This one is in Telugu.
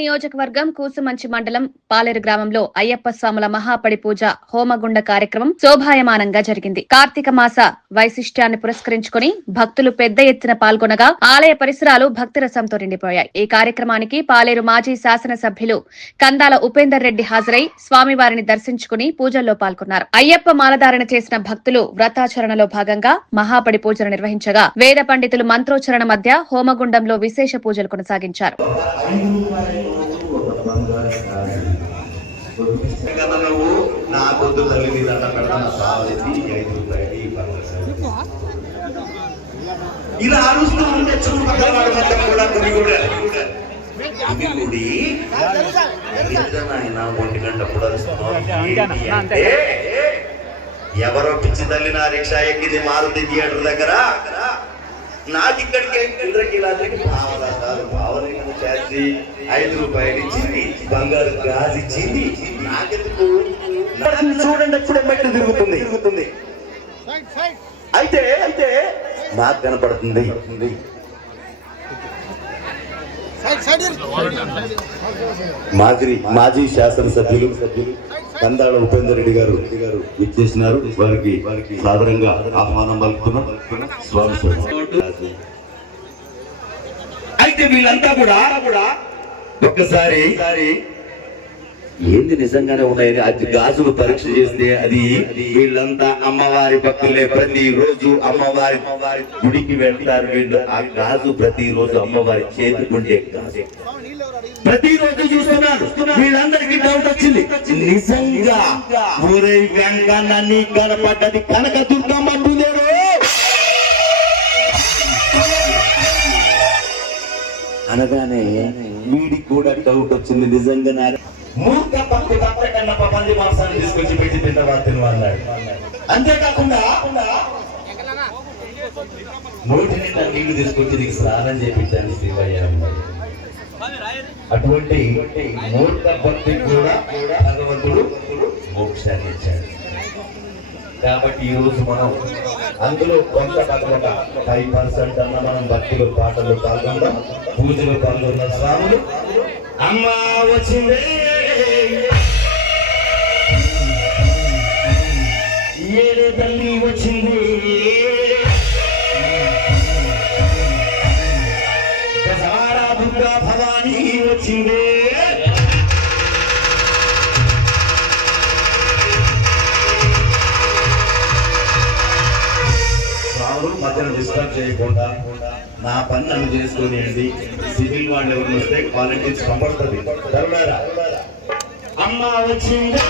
నియోజకవర్గం కూసుమంచి మండలం పాలేరు గ్రామంలో అయ్యప్ప స్వాముల మహాపడి పూజ హోమగుండ కార్యక్రమం శోభాయమానంగా జరిగింది. కార్తీక మాస వైశిష్ట్యాన్ని పురస్కరించుకుని భక్తులు పెద్ద ఎత్తున పాల్గొనగా ఆలయ పరిసరాలు భక్తిరసంతో నిండిపోయాయి. ఈ కార్యక్రమానికి పాలేరు మాజీ శాసనసభ్యులు కందాల ఉపేందర్ రెడ్డి హాజరై స్వామివారిని దర్శించుకుని పూజల్లో పాల్గొన్నారు. అయ్యప్ప మాలధారణ చేసిన భక్తులు వ్రతాచరణలో భాగంగా మహాపడి పూజలు నిర్వహించగా వేద పండితులు మంత్రోచ్చరణ మధ్య హోమగుండంలో విశేష పూజలు కొనసాగించారు. ఇలా అరుస్తూ ఉంటే చుట్టుపక్కల కూడా ఒంటి గంటప్పుడు అంటే ఎవరో పిచ్చి తల్లి నా రిక్షా ఎక్కింది మారుతి థియేటర్ దగ్గర నాకు ఇక్కడికి ఇంద్రకీలాద్రికి భావన చేసి 5 రూపాయలు ఇచ్చింది, బంగారు గాజు ఇచ్చింది. నాకెందుకు చూడండి ఎప్పుడు మెట్లు తిరుగుతుంది. అయితే నాకు కనపడుతుంది మాజీ శాసనసభ్యులు కందాళ ఉపేందర్ రెడ్డి గారు ఇచ్చేసినారు. వారికి సాదరంగా ఆహ్వానం పలుకుతున్నాం. స్వామి అయితే వీళ్ళంతా కూడా ఒక్కసారి ఏంది నిజంగానే ఉన్నాయి. అది గాజులు పరీక్ష చేస్తే అది వీళ్ళంతా అమ్మవారి భక్తులే. ప్రతిరోజు అమ్మవారి గుడికి వెళ్తారు వీళ్ళు. ఆ గాజు ప్రతిరోజు అమ్మవారి చేతుకుంటే గాజు ప్రతిరోజు చూస్తున్నారు. వీళ్ళందరికీ డౌట్ వచ్చింది, నిజంగా ఊరే వెంకన్న నీ కనపడ్డది కనక దుర్గమ్మ అంటున్నారు. అనగానే వీడికి కూడా డౌట్ వచ్చింది, నిజంగా మూర్ఖ పప్పు కన్నా పంది మాంసాన్ని తీసుకొచ్చి పెట్టి తింటవారు అన్నాడు. అంతేకాకుండా నోటి నిండా నీళ్లు తీసుకొచ్చి నీకు స్నానం చేయించాను శ్రీవయ్య అన్నాడు. అటువంటి మూర్ఖ భక్తి కూడా భగవంతుడు మోక్షాన్ని ఇచ్చాడు. కాబట్టి ఈ రోజు మనం అందులో కొంత తగ్గక 5% అన్న మనం భక్తులు పాటలు పాల్గొందాం, పూజలు పాల్గొన్న స్వాములు. అమ్మ వచ్చిందే ఏడే తల్లి వచ్చింది, దసరా దుర్గా భవానీ వచ్చింది. మధ్యన డిస్టర్బ్ చేయకుండా నా పని నన్ను చేసుకునేది. సివిల్ వాళ్ళు ఎవరు వస్తే క్వాలిటీస్ కంపడుతుంది. అమ్మ వచ్చింది.